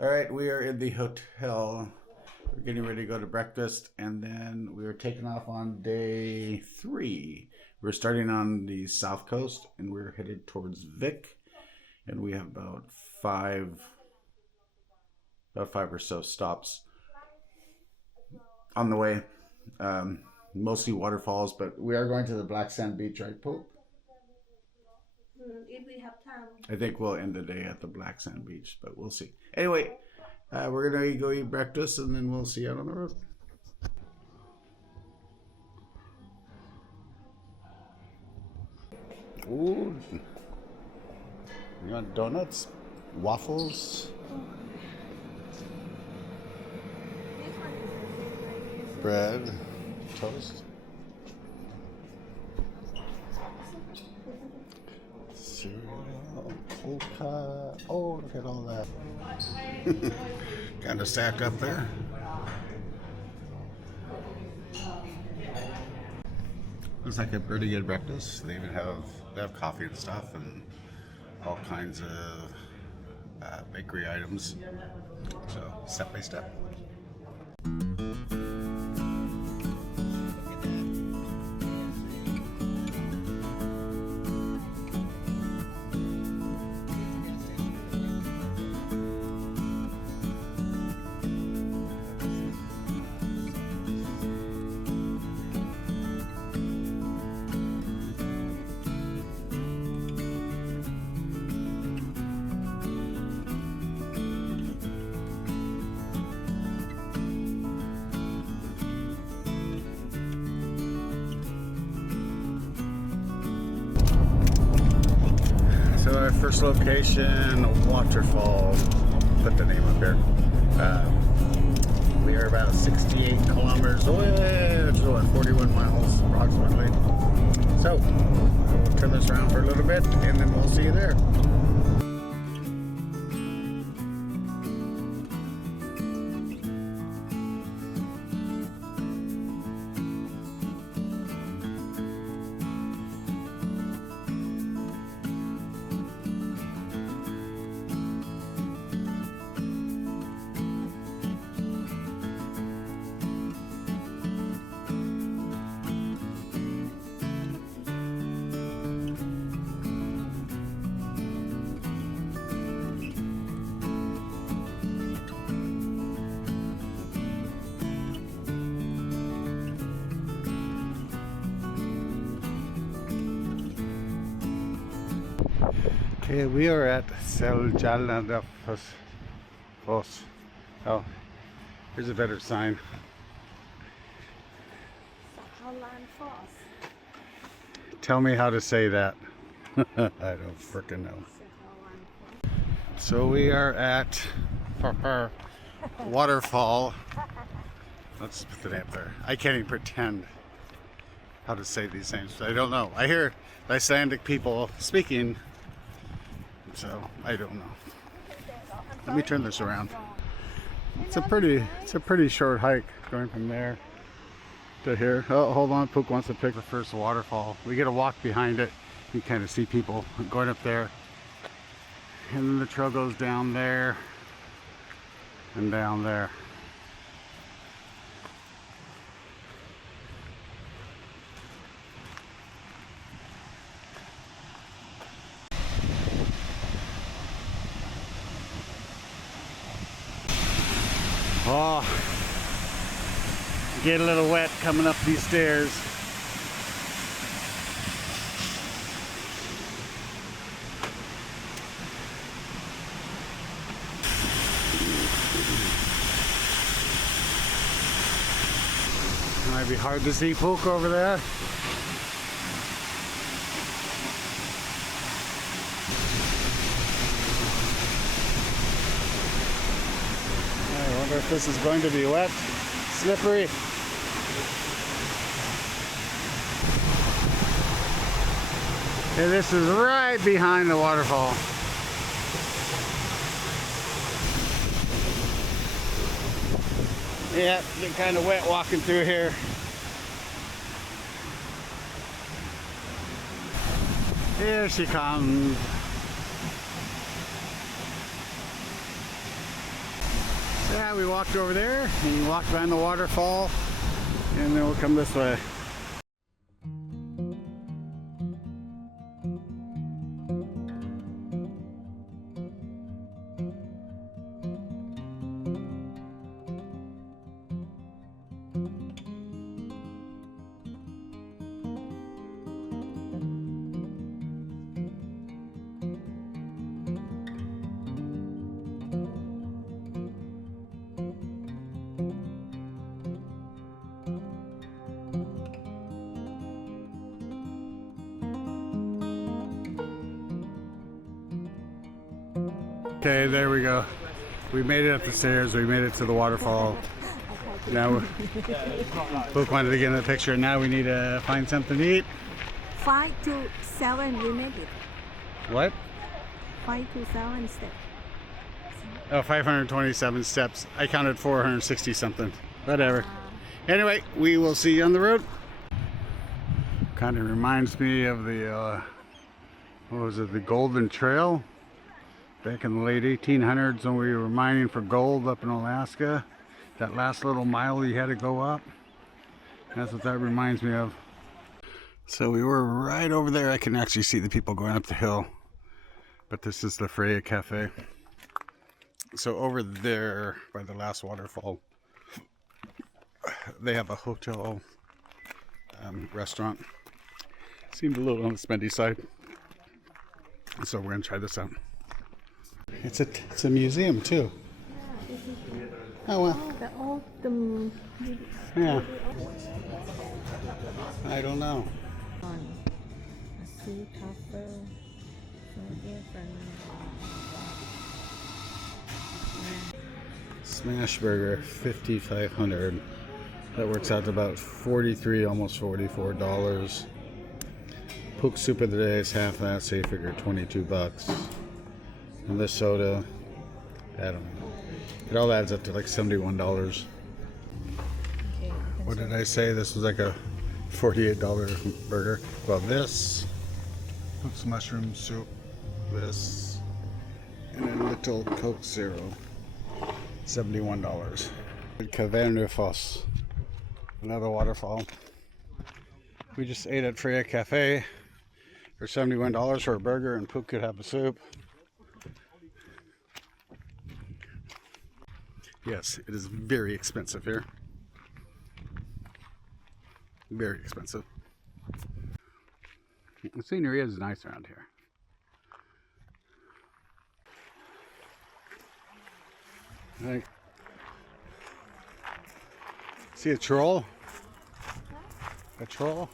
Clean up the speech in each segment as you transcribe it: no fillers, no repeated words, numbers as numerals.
All right, we are in the hotel. We're getting ready to go to breakfast, and then we are taking off on day 3. We're starting on the south coast, and we're headed towards Vik, and we have about five or so stops on the way. Mostly waterfalls, but we are going to the black sand beach, right, Pope? If we have time. I think we'll end the day at the black sand beach, but we'll see. Anyway, we're gonna go eat breakfast, and then we'll see you out on the road. Ooh, you want donuts, waffles, bread, toast, cereal, coca. Oh, look at all that. Kind of stacked up there. Looks like a pretty good breakfast. They even have coffee and stuff, and all kinds of bakery items. So step by step. So our first location, Waterfall. Put the name up here. We are about 68 kilometers away, which is what, 41 miles approximately. So we'll turn this around for a little bit, and then we'll see you there. Okay, we are at Seljalandsfoss. Oh, here's a better sign. Seljalandsfoss. Tell me how to say that. I don't frickin' know. So we are at Waterfall. Let's put the name there. I can't even pretend how to say these things. I don't know. I hear Icelandic people speaking, so I don't know. Let me turn this around. It's a pretty short hike going from there to here. Oh, hold on. Pook wants to pick the first waterfall. We get a walk behind it. You kind of see people going up there, and then the trail goes down there and down there. Oh, get a little wet coming up these stairs. It might be hard to see Poke over there. I wonder if this is going to be wet, slippery. And this is right behind the waterfall. Yeah, get kind of wet walking through here. Here she comes. Yeah, we walked over there and we walked behind the waterfall and then we'll come this way. Okay, there we go. We made it up the stairs. We made it to the waterfall. Now, Book wanted to get in the picture. Now we need to find something to eat. 5 to 7 we made it. What? 5 to 7 steps. Oh, 527 steps. I counted 460 something. Whatever. Anyway, we will see you on the road. Kind of reminds me of the, what was it, the Golden Trail? Back in the late 1800s when we were mining for gold up in Alaska. That last little mile you had to go up. That's what that reminds me of. So we were right over there. I can actually see the people going up the hill. But this is the Freya Café. So over there by the last waterfall, they have a hotel restaurant. Seemed a little on the spendy side. So we're gonna try this out. It's a museum too. Oh well. The old Yeah. I don't know. a sea castle. Smash burger, 5,500. That works out to about 43, almost $44. Pook soup of the day is half that, so you figure 22 bucks. And this soda, I don't know. It all adds up to like $71. What did I say? This was like a $48 burger. Well, this, Pook's mushroom soup, this, and a little Coke Zero, $71. Kvernufoss, another waterfall. We just ate at Freya Café for $71 for a burger, and Pook could have a soup. Yes, it is very expensive here. Very expensive. The scenery is nice around here. Like, see a troll? A troll?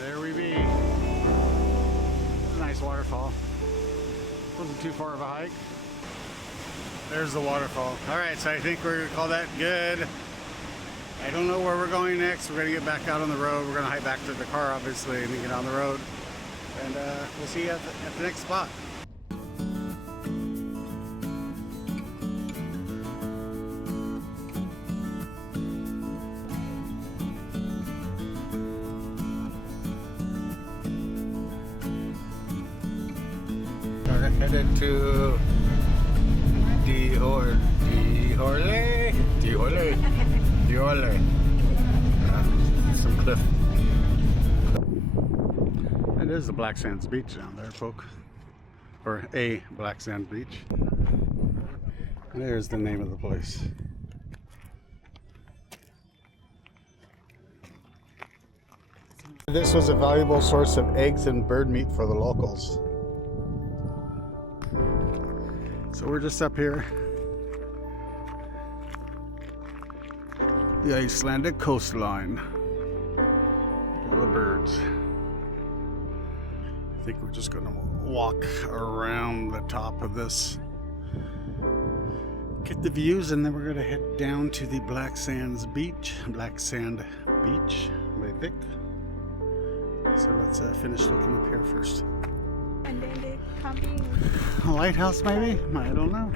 There we be. Nice waterfall. Wasn't too far of a hike. There's the waterfall. Alright, so I think we're gonna call that good. I don't know where we're going next. We're gonna get back out on the road. We're gonna hike back to the car, obviously, and then get on the road. And we'll see you at the next spot. We're headed to Dyrhólaey. Some cliff. That is the Black Sands Beach down there, folk. Or a Black Sands Beach. There's the name of the place. This was a valuable source of eggs and bird meat for the locals. So we're just up here. the Icelandic coastline. All the birds. I think we're just gonna walk around the top of this, get the views, and then we're gonna head down to the Black Sand Beach by Vic. So let's finish looking up here first. And then they coming. A lighthouse maybe? I don't know.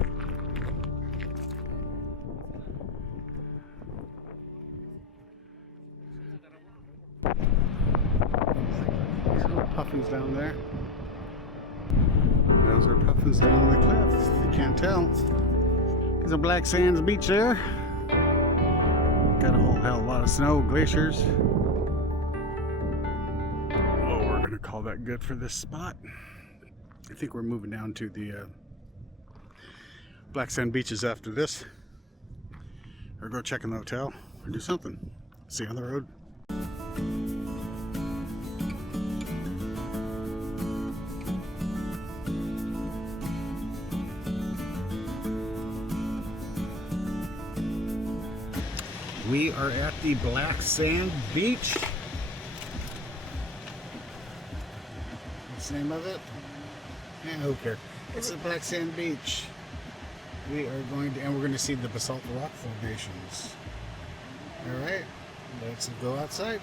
Some puffins down there. Those are puffins down the cliff. You can't tell. There's a Black Sands beach there. Got a whole hell of a lot of snow, glaciers. Oh, we're gonna call that good for this spot. I think we're moving down to the Black Sand beaches after this, or go check in the hotel, or do something. See you on the road. We are at the Black Sand Beach. What's the name of it? Yeah, who cares? It's the Black Sand Beach. We are going to, and we're going to see the basalt rock formations. All right, let's go outside.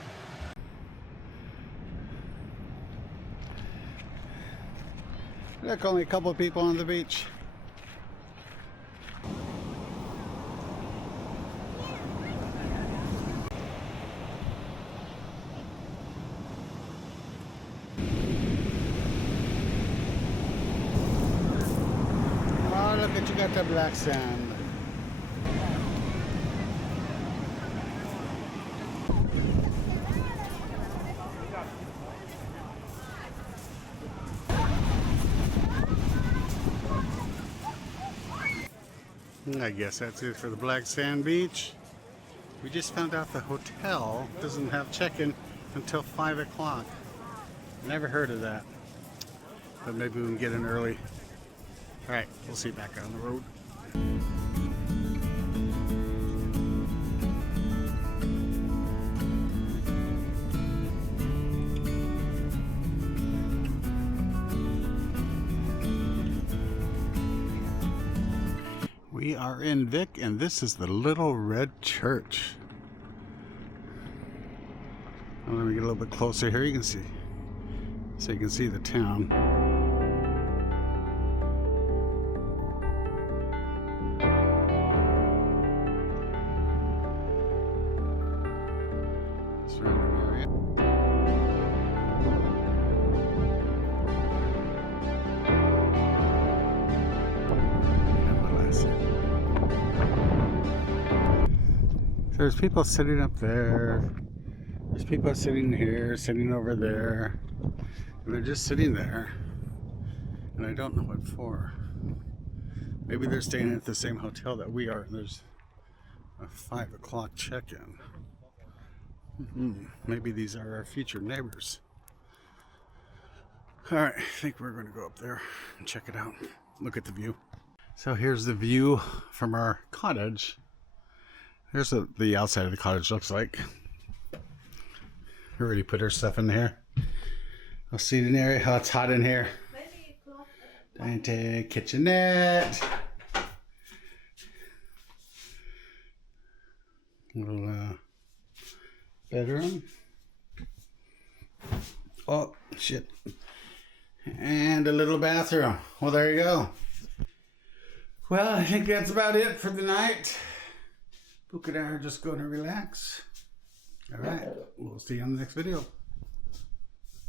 Look, only a couple of people on the beach. Look at, you got the black sand. I guess that's it for the Black Sand Beach. We just found out the hotel doesn't have check-in until 5 o'clock. Never heard of that. But maybe we can get in early. Alright, we'll see you back on the road. We are in Vic, and this is the Little Red Church. Let me get a little bit closer here. You can see, so you can see the town. Surrounding area. There's people sitting up there. There's people sitting here, sitting over there. And they're just sitting there. And I don't know what for. Maybe they're staying at the same hotel that we are. And there's a 5 o'clock check-in. Maybe these are our future neighbors. Alright, I think we're going to go up there and check it out. Look at the view. So here's the view from our cottage. Here's what the outside of the cottage looks like. We already put our stuff in here. I'll see it in there. How it's hot in here. Dainty kitchenette. Little bedroom. Oh, shit. And a little bathroom. Well, there you go. Well, I think that's about it for the night. Book and I are just going to relax. All right, we'll see you on the next video.